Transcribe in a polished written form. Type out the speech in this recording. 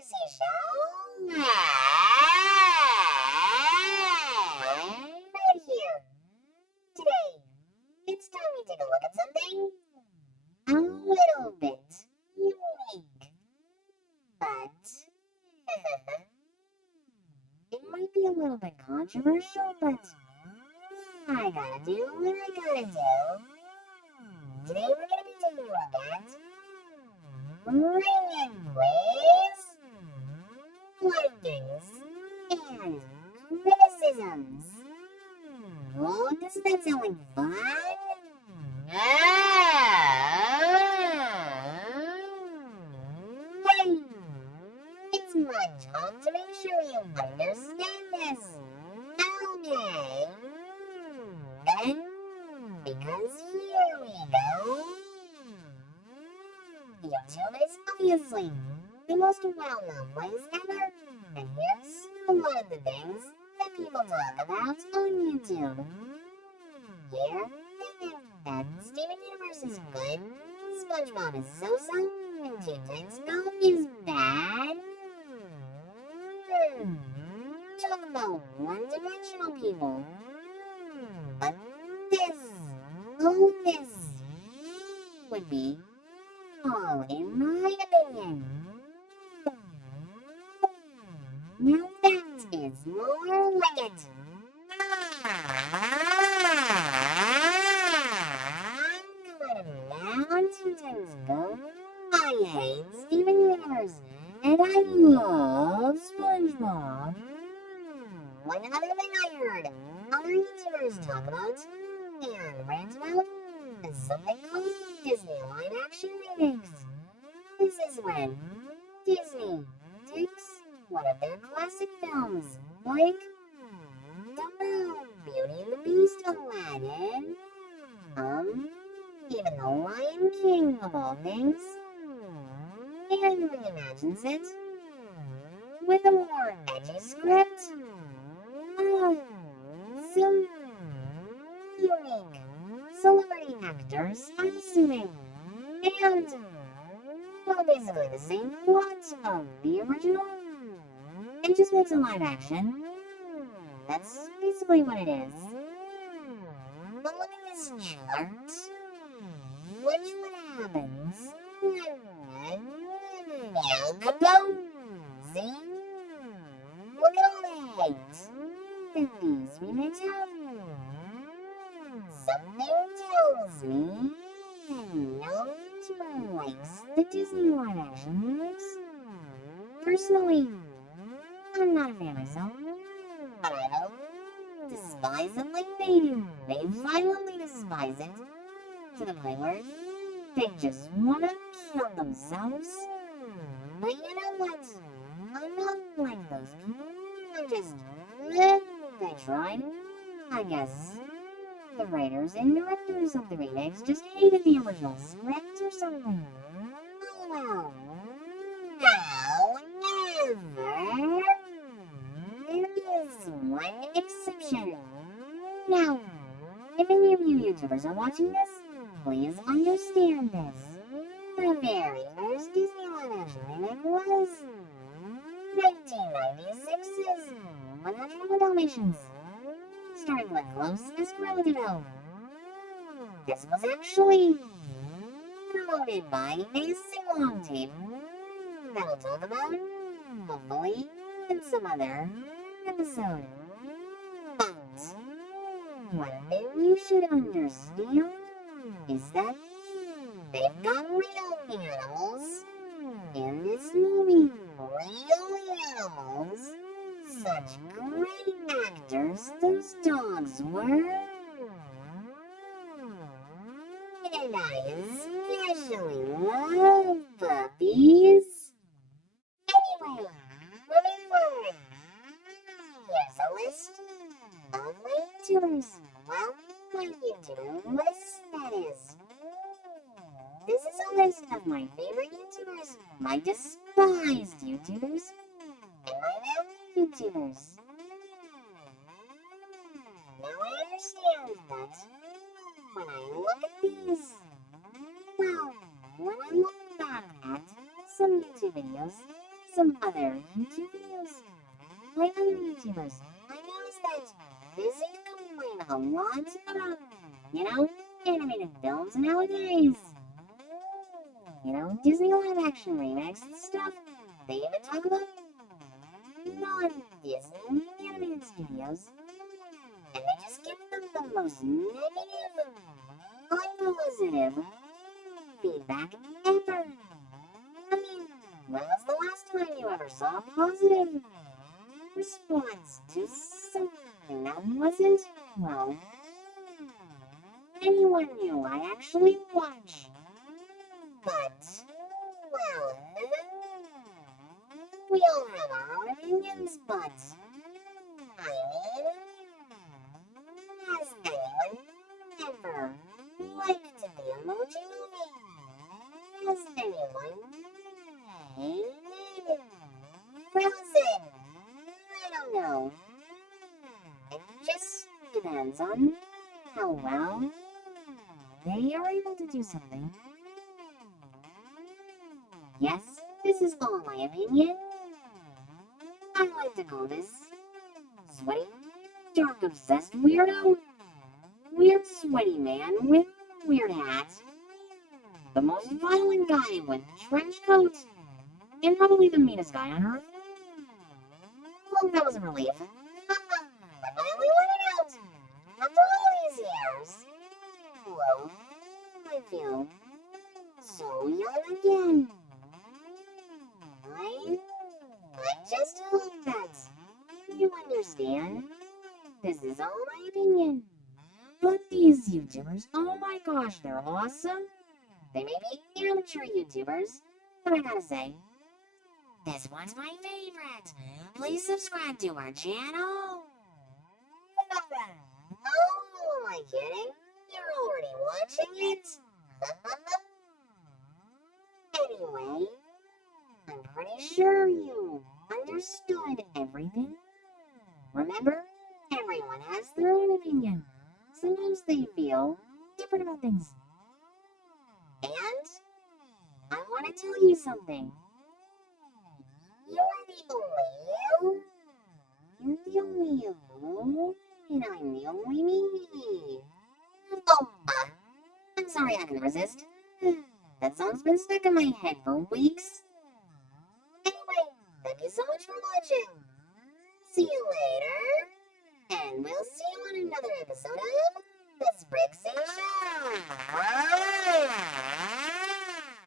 Sprixie Show. Right here. Today, it's time we take a look at something a little bit unique. But it might be a little bit controversial, but I gotta do what I gotta do. Today we're gonna be taking a look at ringing quiz, findings, and criticisms. Oh, doesn't that sound like fun? Hey, it's my job to make sure you understand this. Okay. Then, because here we go. YouTube is obviously the most well-known place ever, and here's one of the things that people talk about on YouTube. Here, they think that Steven Universe is good, SpongeBob is so-so, and Teen Titans Go is bad. Talk about one-dimensional people. But this would be all in my opinion. Now that is more like it. Mountains go. I hate Steven Universe, and I love SpongeBob. One other thing I heard other YouTubers talk about and rant about is something called Disney live-action remakes. This is when Disney takes one of their classic films, like Dumbo, Beauty and the Beast, Aladdin, even The Lion King of all things, and reimagines it with a more edgy script. Some unique celebrity actors, I'm assuming, and, well, basically the same plot of the original. It just makes a live action. That's basically what it is. But look at this chart. Watch what happens. Kaboom! See? Look at all the hate that these remakes have. Something tells me no YouTuber likes the Disney live action remakes. Personally, I'm not a fan myself, but I don't despise them like they do. They violently despise it to the point where they just want to kill themselves. But you know what? I'm not like those people. I'm just, they tried. I guess the writers and directors of the remakes just hated the original script or something. Oh well. However, there is one exception. Now, if any of you YouTubers are watching this, please understand this. The very first Disney live-action remake was 1996's 101 Dalmatians, starring with closest relative help. This was actually promoted by a sing-along tape that I'll talk about, hopefully, in some other episode. But one thing you should understand is that they've got real animals in this movie. Real animals. Such great actors those dogs were. And I especially love puppies. Anyway, moving forward. Here's a list of my YouTubers. Well, my YouTuber list, that is. This is a list of my favorite YouTubers, my despised YouTubers, and my known YouTubers. Now I understand that when I look at these, well, when I look back at some YouTube videos, some other YouTube videos by other YouTubers, I noticed that they seem to complain a lot about, animated films nowadays. Disney live-action remakes and stuff. They even talk about non-Disney animated studios, and they just give them the most negative, unpositive feedback ever. I mean, when was the last time you ever saw a positive response to something that wasn't, well, anyone new I actually watch? But, well, we all have our own opinions, but, I mean, has anyone ever liked the Emoji Movie? Has anyone hated Frozen? I don't know. It just depends on how well they are able to do something. Yes, this is all my opinion. I like to call this sweaty, dark, obsessed weirdo. Weird, sweaty man with weird hat. The most violent guy with trench coat. And probably the meanest guy on Earth. Well, that was a relief. I finally let it out. After all these years. Whoa. I feel so young again. I just hope that you understand. This is all my opinion. But these YouTubers, oh my gosh, they're awesome. They may be amateur YouTubers, but I gotta say, this one's my favorite. Please subscribe to our channel. Oh, am I kidding? You're already watching it? Anyway, I'm pretty sure you understood everything. Remember, everyone has their own opinion. Sometimes they feel different about things. And I want to tell you something. You're the only you. You're the only you. And I'm the only me. Oh, I'm sorry I couldn't resist. That song's been stuck in my head for weeks. Anyway, thank you so much for watching. See you later. And we'll see you on another episode of the Sprixie Show.